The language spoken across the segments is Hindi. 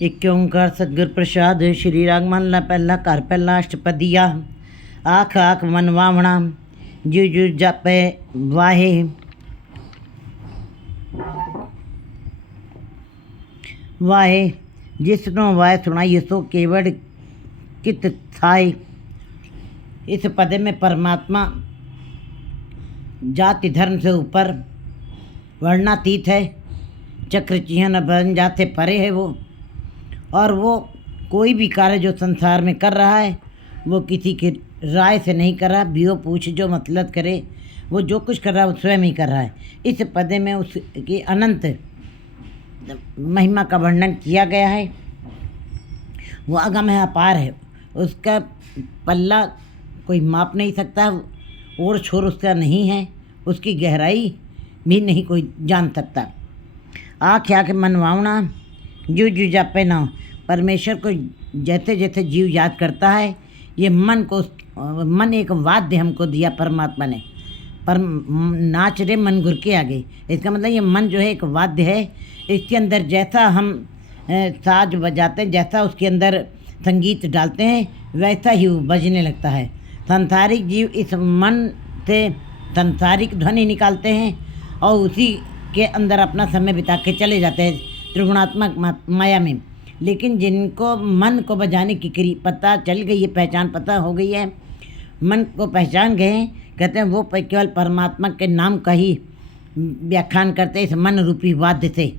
एक ओंकार सतगुर प्रसाद श्री राग मनला पहला घर पहला अष्टपदिया आख आख मन वावणा जू जू जापे वाहे वाहे जिसनो वाह सुनाई सो केवड़ कित थाय। इस पद में परमात्मा जाति धर्म से ऊपर वर्णातीत है, चक्र चिन्ह बन जाते परे है वो, और वो कोई भी कार्य जो संसार में कर रहा है वो किसी की राय से नहीं कर रहा, बियो पूछ जो मतलब करे, वो जो कुछ कर रहा है वो स्वयं ही कर रहा है। इस पद में उसकी अनंत महिमा का वर्णन किया गया है। वो अगम है, अपार है, उसका पल्ला कोई माप नहीं सकता, और छोर उसका नहीं है, उसकी गहराई भी नहीं कोई जान सकता। आँख आँख मनवावना जू जू जापे ना। परमेश्वर को जैसे जैसे जीव याद करता है, ये मन एक वाद्य हमको दिया परमात्मा ने, पर नाच रे मन घुर के आगे। इसका मतलब ये मन जो है एक वाद्य है, इसके अंदर जैसा हम साज बजाते हैं, जैसा उसके अंदर संगीत डालते हैं, वैसा ही वो बजने लगता है। सांसारिक जीव इस मन से सांसारिक ध्वनि निकालते हैं और उसी के अंदर अपना समय बिता के चले जाते हैं त्रिगुणात्मक माया में। लेकिन जिनको मन को बजाने की पता चल गई है, पहचान पता हो गई है, मन को पहचान गए हैं, कहते हैं वो केवल परमात्मा के नाम का ही व्याख्यान करते हैं। इस मन रूपी वाद्य से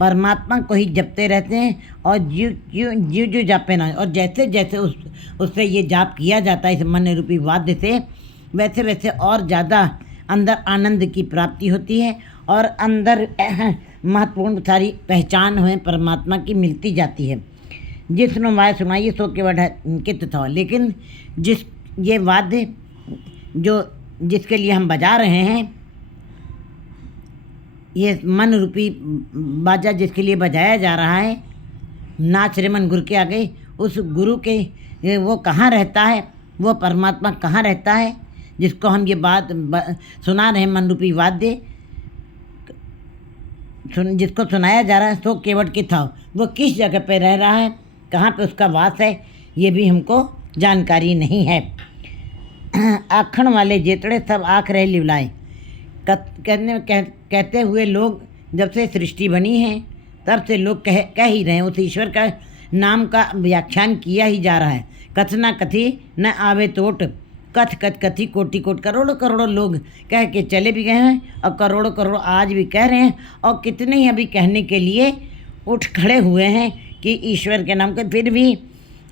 परमात्मा को ही जपते रहते हैं और जीव जापे ना। और जैसे जैसे उससे ये जाप किया जाता है इस मन रूपी वाद्य से, वैसे वैसे और ज़्यादा अंदर आनंद की प्राप्ति होती है और अंदर महत्वपूर्ण सारी पहचान हमें परमात्मा की मिलती जाती है। जिसनो वाय सुनाइए सो केवड़ कित था। लेकिन जिस ये वाद्य जो जिसके लिए हम बजा रहे हैं, ये मन रूपी बाजा जिसके लिए बजाया जा रहा है, नाच रे मन गुरु के आगे, उस गुरु के वो कहाँ रहता है, वो परमात्मा कहाँ रहता है जिसको हम ये बात सुना रहे हैं। मन रूपी वाद्य जिसको सुनाया जा रहा है, सो केवट की था, वो किस जगह पे रह रहा है, कहाँ पे उसका वास है, ये भी हमको जानकारी नहीं है। आखण वाले जेतड़े सब आँख रहे लिवलाए। कहते हुए लोग जब से सृष्टि बनी है तब से लोग कह ही रहे हैं, उस ईश्वर का नाम का व्याख्यान किया ही जा रहा है। कथना कथी न आवे तोट, कथ कथ कथी कोटि कोट, करोड़ों करोड़ों लोग कह के चले भी गए हैं और करोड़ों करोड़ों आज भी कह रहे हैं, और कितने ही अभी कहने के लिए उठ खड़े हुए हैं कि ईश्वर के नाम के। फिर भी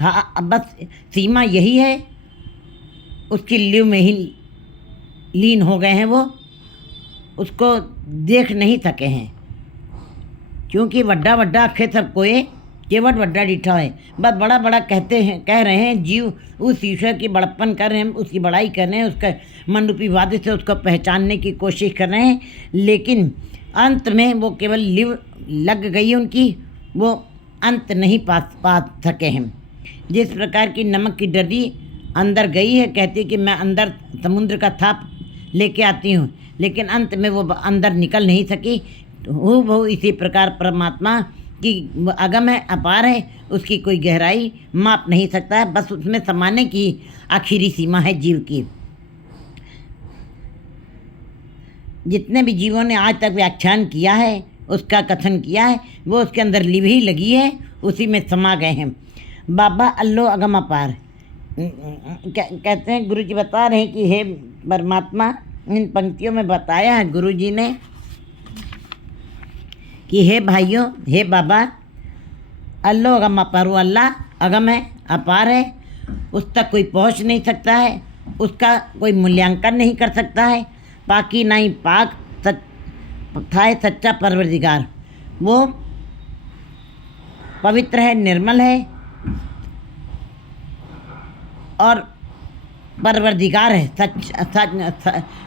हाँ, बस सीमा यही है, उसकी लिव में ही लीन हो गए हैं, वो उसको देख नहीं सके हैं, क्योंकि वड्डा वड्डा अखे सबको ये केवट वड्डा डिठा है। बस बड़ा बड़ा कह रहे हैं, जीव उस ईश्वर की बड़प्पन कर रहे हैं, उसकी बड़ाई कर रहे हैं, उसका मन रूपी वाद्य से उसको पहचानने की कोशिश कर रहे हैं, लेकिन अंत में वो केवल लिव लग गई है उनकी, वो अंत नहीं पा सके हैं। जिस प्रकार की नमक की डरी अंदर गई है, कहती है कि मैं अंदर समुद्र का थाप लेके आती हूँ, लेकिन अंत में वो अंदर निकल नहीं सकी। वो इसी प्रकार परमात्मा की अगम है, अपार है, उसकी कोई गहराई माप नहीं सकता है, बस उसमें समाने की आखिरी सीमा है जीव की। जितने भी जीवों ने आज तक व्याख्यान किया है, उसका कथन किया है, वो उसके अंदर लिव ही लगी है, उसी में समा गए हैं। बाबा अल्लो अगम अपार कहते हैं, गुरु जी बता रहे हैं कि हे परमात्मा, इन पंक्तियों में बताया है गुरु जी ने कि हे भाइयों, हे बाबा, अल्लो अगम अपार, अल्लाह अगम है, अपार है, उस तक कोई पहुंच नहीं सकता है, उसका कोई मूल्यांकन नहीं कर सकता है। पाकी नहीं पाक था सच्चा परवरदिगार, वो पवित्र है, निर्मल है और परवरदिगार है,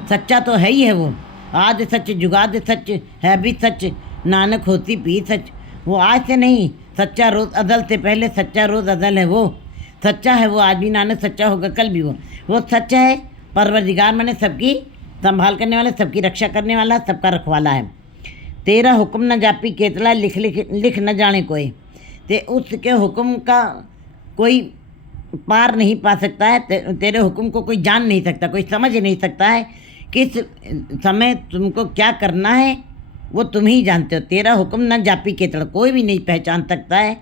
सच्चा तो है ही है। वो आदि सच, जुगाद सच, है भी सच, नानक होती भी सच। वो आज से नहीं, सच्चा रोज़ अदल से पहले सच्चा रोज़ अदल है, वो सच्चा है। वो आज भी नानक सच्चा होगा, कल भी वो सच्चा है। परवरदिगार माने सबकी संभाल करने वाला, सबकी रक्षा करने वाला, सबका रखवाला है। तेरा हुक्म न जापी केतला, लिख न जाने कोई। ते उसके हुक्म का कोई पार नहीं पा सकता है, तेरे हुक्म को कोई जान नहीं सकता, कोई समझ नहीं सकता है। किस समय तुमको क्या करना है वो तुम ही जानते हो। तेरा हुक्म न जापी के तड़, कोई भी नहीं पहचान सकता है।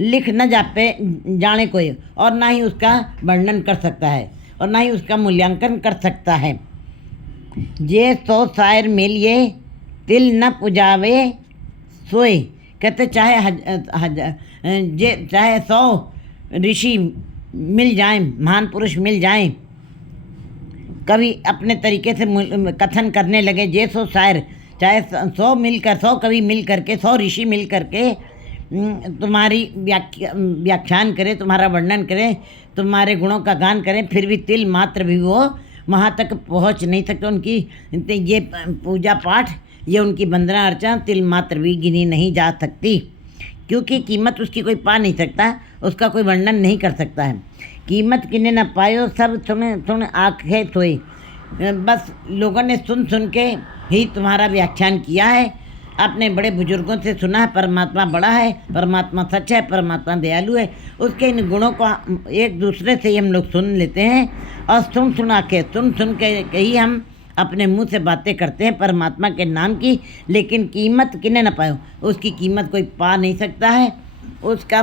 लिख न जापे जाने कोई, और ना ही उसका वर्णन कर सकता है, और ना ही उसका मूल्यांकन कर सकता है। जे 100 शायर मिलिए तिल न पुजावे सोए। कहते चाहे 100 ऋषि मिल जाएं, महान पुरुष मिल जाएं, कवि अपने तरीके से कथन करने लगे, जे 100 शायर, चाहे 100 कवि मिल करके, 100 ऋषि मिल करके तुम्हारी व्याख्यान करें, तुम्हारा वर्णन करें, तुम्हारे गुणों का गान करें, फिर भी तिल मात्र भी वो वहाँ तक पहुँच नहीं सकते। उनकी ये पूजा पाठ, ये उनकी वंदना अर्चना तिल मात्र भी गिनी नहीं जा सकती, क्योंकि कीमत उसकी कोई पा नहीं सकता, उसका कोई वर्णन नहीं कर सकता है। कीमत किने न पायो सब सुन आँखें सोए। बस लोगों ने सुन सुन के ही तुम्हारा व्याख्यान किया है, अपने बड़े बुजुर्गों से सुना है, परमात्मा बड़ा है, परमात्मा सच है, परमात्मा दयालु है। उसके इन गुणों को एक दूसरे से ही हम लोग सुन लेते हैं, और सुन के ही हम अपने मुंह से बातें करते हैं परमात्मा के नाम की। लेकिन कीमत किने न पायो, उसकी कीमत कोई पा नहीं सकता है, उसका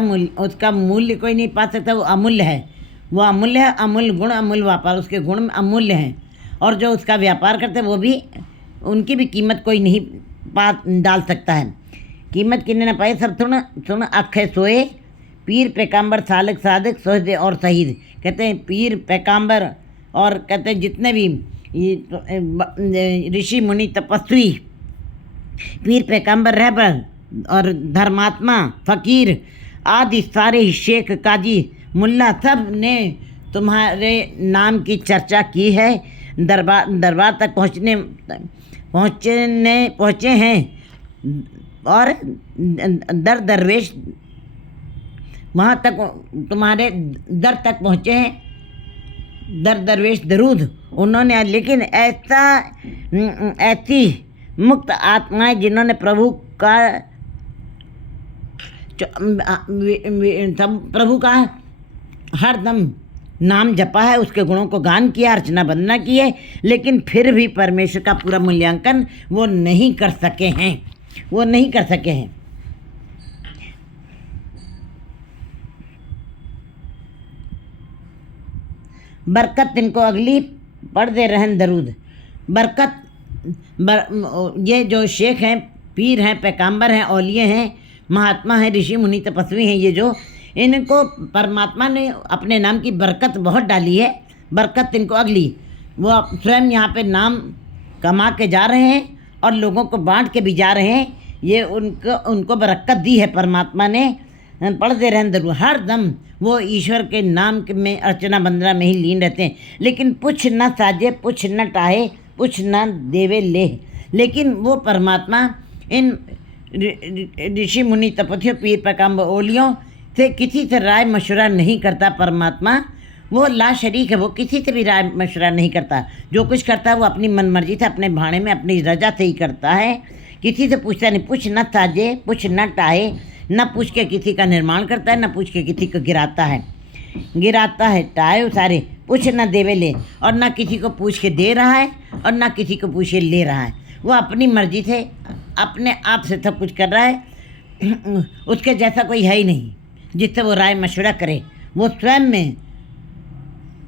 मूल्य कोई नहीं पा सकता। वो अमूल्य है, वो अमूल्य है, अमूल्य गुण अमूल्य व्यापार, उसके गुण अमूल्य हैं। और जो उसका व्यापार करते हैं वो भी, उनकी भी कीमत कोई नहीं पा डाल सकता है। कीमत किने न पाए सब सुन अखे सोए। पीर पैगंबर सालिक सादिक सोहदे और शहीद। कहते हैं पीर पैगंबर और कहते हैं जितने भी ऋषि मुनि तपस्वी, पीर पैगंबर रहबर और धर्मात्मा फकीर आदि सारे शेख काजी मुल्ला सब ने तुम्हारे नाम की चर्चा की है। दरबार तक पहुँचे हैं, और दरवेश वहाँ तक तुम्हारे दर तक पहुँचे हैं, दरवेश दरूद उन्होंने। लेकिन ऐसी मुक्त आत्माएं जिन्होंने प्रभु का हरदम नाम जपा है, उसके गुणों को गान किया, अर्चना वंदना की है, लेकिन फिर भी परमेश्वर का पूरा मूल्यांकन वो नहीं कर सके हैं। बरकत इनको अगली पढ़ दे रहन दरूद। ये जो शेख हैं, पीर हैं, पैगंबर हैं, औलिये हैं, महात्मा हैं, ऋषि मुनि तपस्वी हैं, ये जो इनको परमात्मा ने अपने नाम की बरकत बहुत डाली है। बरकत इनको अगली, वो स्वयं यहाँ पे नाम कमा के जा रहे हैं और लोगों को बांट के भी जा रहे हैं। ये उनको बरकत दी है परमात्मा ने। पढ़ते रहन जरूर, हर दम वो ईश्वर के नाम में अर्चना वंदना में ही लीन रहते हैं। लेकिन पुछ न साजे, पुछ न टाहे, पुछ न देवे ले। लेकिन वो परमात्मा इन ऋषि मुनि तपस्वियों, पीर पैगंबर ओलियों से किसी से राय मशवरा नहीं करता। परमात्मा वो ला शरीक है, वो किसी से भी राय मशवरा नहीं करता। जो कुछ करता है वो अपनी मनमर्जी से, अपने भाणे में, अपनी रजा से ही करता है, किसी से पूछता नहीं। पुछ न साजे, पुछ न टाहे, न पूछ के किसी का निर्माण करता है, न पूछ के किसी को गिराता है। टाहे सारे, पूछ न देवे ले, और न किसी को पूछ के दे रहा है और न किसी को पूछ के ले रहा है। वो अपनी मर्जी से अपने आप से सब कुछ कर रहा है। उसके जैसा कोई है ही नहीं जिससे वो राय मशवरा करे। वो स्वयं में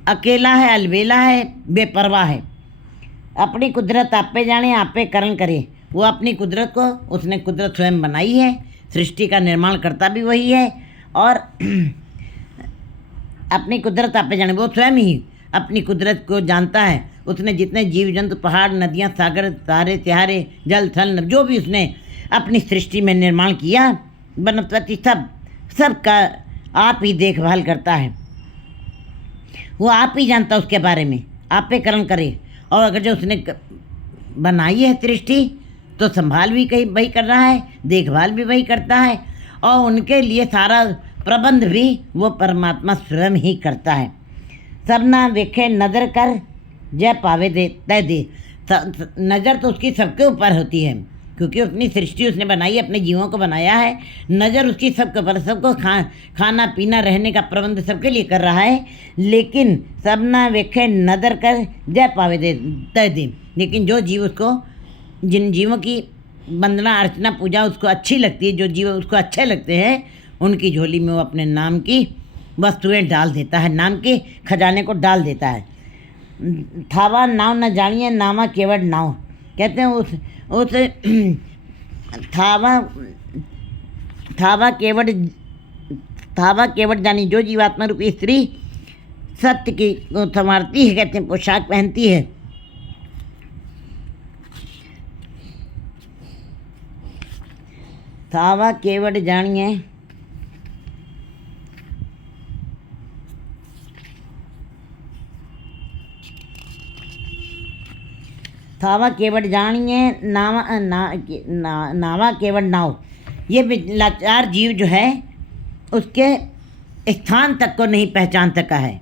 अकेला है, अलबेला है, बेपरवाह है। अपनी कुदरत आपे जाने, आपे करण करे। वो अपनी कुदरत को, उसने कुदरत स्वयं बनाई है, सृष्टि का निर्माण करता भी वही है, और अपनी कुदरत आपे जाने, वो स्वयं ही अपनी कुदरत को जानता है। उसने जितने जीव जंतु, पहाड़, नदियाँ, सागर, तारे, त्यारे, जल थल, जो भी उसने अपनी सृष्टि में निर्माण किया, वनस्पति, सब का आप ही देखभाल करता है। वो आप ही जानता है उसके बारे में, आप पे कर्म करे। और अगर जो उसने बनाई है सृष्टि, तो संभाल भी कहीं वही कर रहा है, देखभाल भी वही करता है, और उनके लिए सारा प्रबंध भी वो परमात्मा स्वयं ही करता है। सब ना देखे नज़र कर, जय पावे दे तय दे। नज़र तो उसकी सबके ऊपर होती है, क्योंकि अपनी सृष्टि उसने बनाई, अपने जीवों को बनाया है, नज़र उसकी सबके पर, सबको खाना पीना रहने का प्रबंध सबके लिए कर रहा है। लेकिन सब ना वेखे नदर कर जय पावे दे तय दिन। लेकिन जो जीव उसको, जिन जीवों की वंदना अर्चना पूजा उसको अच्छी लगती है, जो जीव उसको अच्छे लगते हैं, उनकी झोली में वो अपने नाम की वस्तुएं डाल देता है, नाम के खजाने को डाल देता है। थावा नाव न जानिए नामा केवट नाव, कहते हैं उस थावा केवट जानी, जो जीवात्मा रूपी स्त्री सत्य की को संवारती है, कहते हैं पोशाक पहनती है। थावा केवट जानिए थावा केवट जानिए नावा केवट नाव। ये लाचार जीव जो है उसके स्थान तक को नहीं पहचान सका है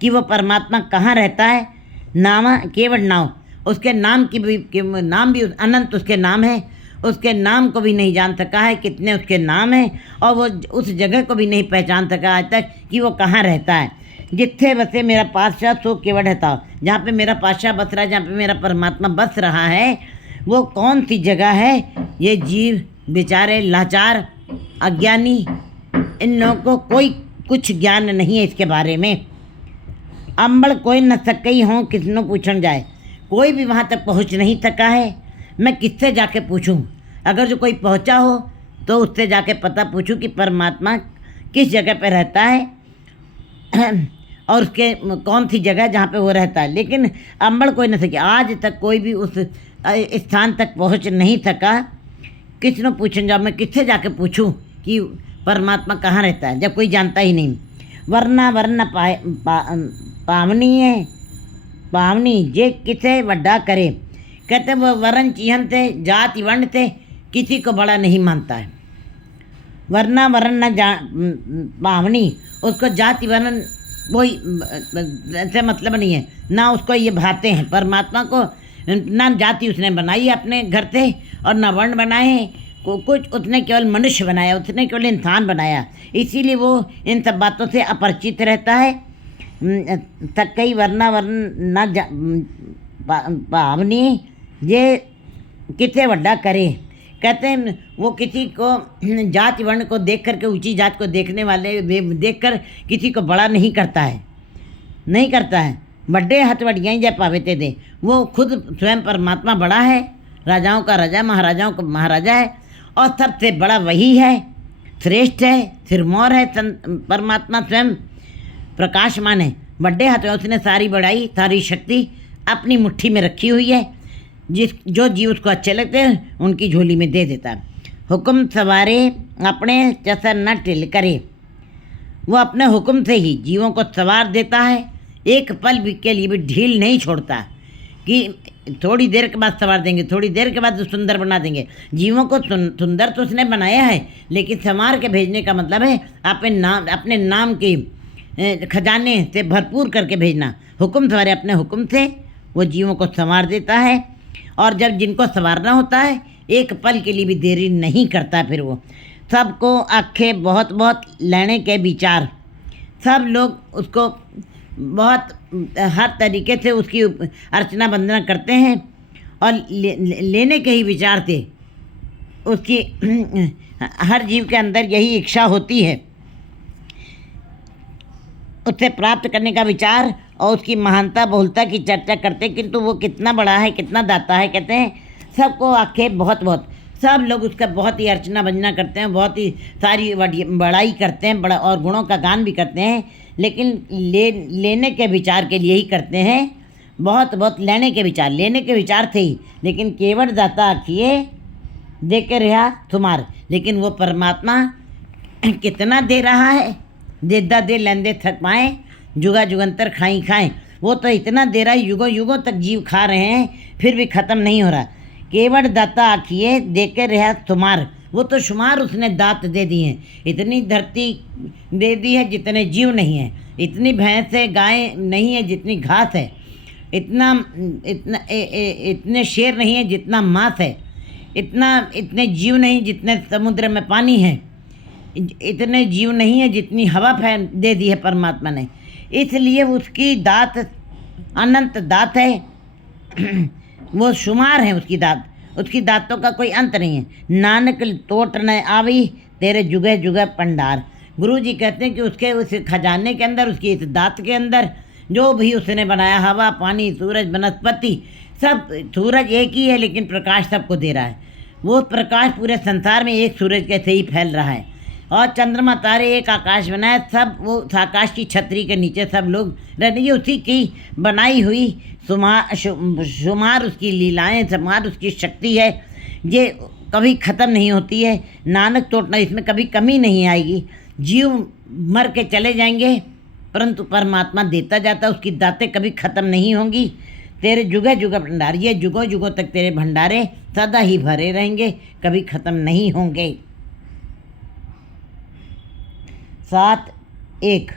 कि वो परमात्मा कहाँ रहता है। नावा केवट नाव, उसके नाम नाम भी अनंत उसके नाम है, उसके नाम को भी नहीं जान सका है कितने उसके नाम हैं, और वो उस जगह को भी नहीं पहचान सका आज तक कि वो कहाँ रहता है। जिथे बसे मेरा पातशाह सो केवट है ताव, जहाँ पे मेरा पातशाह बस रहा है, जहाँ पे मेरा परमात्मा बस रहा है, वो कौन सी जगह है। ये जीव बेचारे लाचार अज्ञानी, इन लोगों को कोई कुछ ज्ञान नहीं है इसके बारे में। अंबड़ कोई न सकई हों किसनो पूछन जाए, कोई भी वहाँ तक पहुँच नहीं सका है। मैं किससे जाके पूछूं? अगर जो कोई पहुँचा हो तो उससे जाके पता पूछूं कि परमात्मा किस जगह पे रहता है और उसके कौन सी जगह जहाँ पे वो रहता है। लेकिन अंबड़ कोई न सके, आज तक कोई भी उस स्थान तक पहुँच नहीं सका। किसनो पूछन जाओ, मैं किससे जाके पूछूं कि परमात्मा कहाँ रहता है, जब कोई जानता ही नहीं। वरना पावनी जे किसे वड्डा करे, कहते वो वरण चिहन थे, जाति वर्ण थे, किसी को बड़ा नहीं मानता है। वरना वरण न पावनी, उसको जाति वर्ण कोई से मतलब नहीं है, ना उसको ये भाते हैं। परमात्मा को ना जाति उसने बनाई अपने घर से और ना वर्ण बनाए कुछ, उसने केवल मनुष्य बनाया, उसने केवल इंसान बनाया, इसीलिए वो इन सब बातों से अपरिचित रहता है। तकई वरना वर्ण न पावनी ये किसे वड्डा करे, कहते हैं वो किसी को जाति वर्ण को देख करके, ऊंची जात को देखने वाले देख कर किसी को बड़ा नहीं करता है। बड़े हथवड़ियाँ जय पावेते दे, वो खुद स्वयं परमात्मा बड़ा है, राजाओं का राजा, महाराजाओं का महाराजा है, और सबसे बड़ा वही है, श्रेष्ठ है, सिरमौर है। परमात्मा स्वयं प्रकाशमान है, बड़े हाथ में उसने सारी बड़ाई सारी शक्ति अपनी मुट्ठी में रखी हुई है। जो जीव उसको अच्छे लगते हैं उनकी झोली में दे देता है। हुक्म सवारे अपने चसर न टिल करे, वो अपने हुक्म से ही जीवों को सवार देता है, एक पल भी के लिए भी ढील नहीं छोड़ता कि थोड़ी देर के बाद सवार देंगे, थोड़ी देर के बाद सुंदर बना देंगे। जीवों को सुंदर तो उसने बनाया है, लेकिन संवार के भेजने का मतलब है अपने नाम के खजाने से भरपूर करके भेजना। हुक्म सवारे, अपने हुक्म से वो जीवों को संवार देता है, और जब जिनको संवारना होता है एक पल के लिए भी देरी नहीं करता। फिर वो सबको आखे बहुत बहुत लेने के विचार, सब लोग उसको बहुत हर तरीके से उसकी अर्चना वंदना करते हैं, और लेने के ही विचार से उसकी हर जीव के अंदर यही इच्छा होती है, उससे प्राप्त करने का विचार और उसकी महानता बहुलता की चर्चा करते, किंतु वो कितना बड़ा है, कितना दाता है। कहते हैं सबको आखे बहुत बहुत, सब लोग उसका बहुत ही अर्चना वंदना करते हैं, बहुत ही सारी बड़ाई करते हैं, बड़ा और गुणों का गान भी करते हैं, लेकिन लेने के विचार के लिए ही करते हैं। बहुत बहुत लेने के विचार थे ही, लेकिन केवट दाता आखिए दे के रहा तुम्हार। लेकिन वो परमात्मा कितना दे रहा है, देदा दे लेंदे थक पाएँ, जुगा जुगंतर खाई खाएँ। वो तो इतना दे रहा है, युगों युगों तक जीव खा रहे हैं, फिर भी ख़त्म नहीं हो रहा। केवट दाता आखिए दे के रहा तुम्हार, वो तो शुमार उसने दात दे दी हैं। इतनी धरती दे दी है जितने जीव नहीं हैं, इतनी भैंस है गाय नहीं है जितनी घास है, इतने शेर नहीं है जितना मांस है, इतने जीव नहीं जितने समुद्र में पानी है, इतने जीव नहीं है जितनी हवा फैल दे दी है परमात्मा ने। इसलिए उसकी दात अनंत दात है। वो शुमार है उसकी दात, उसकी दातों का कोई अंत नहीं है। नानक टोट न आवी तेरे जुगे जुगे पंडार। गुरु जी कहते हैं कि उसके उस खजाने के अंदर, उसकी इस दात के अंदर जो भी उसने बनाया, हवा पानी सूरज वनस्पति सब, सूरज एक ही है लेकिन प्रकाश सबको दे रहा है। वो प्रकाश पूरे संसार में एक सूरज कैसे ही फैल रहा है। और चंद्रमा तारे एक आकाश बनाए, सब वो आकाश की छतरी के नीचे सब लोग रहने, ये उसी की बनाई हुई शुमार उसकी लीलाएं, शुमार उसकी शक्ति है। ये कभी ख़त्म नहीं होती है। नानक टोटना, इसमें कभी कमी नहीं आएगी। जीव मर के चले जाएंगे परंतु परमात्मा देता जाता, उसकी दातें कभी ख़त्म नहीं होंगी। तेरे जुगे जुगे भंडार, ये जुगों जुगों तक तेरे भंडारे सदा ही भरे रहेंगे, कभी ख़त्म नहीं होंगे। 7:1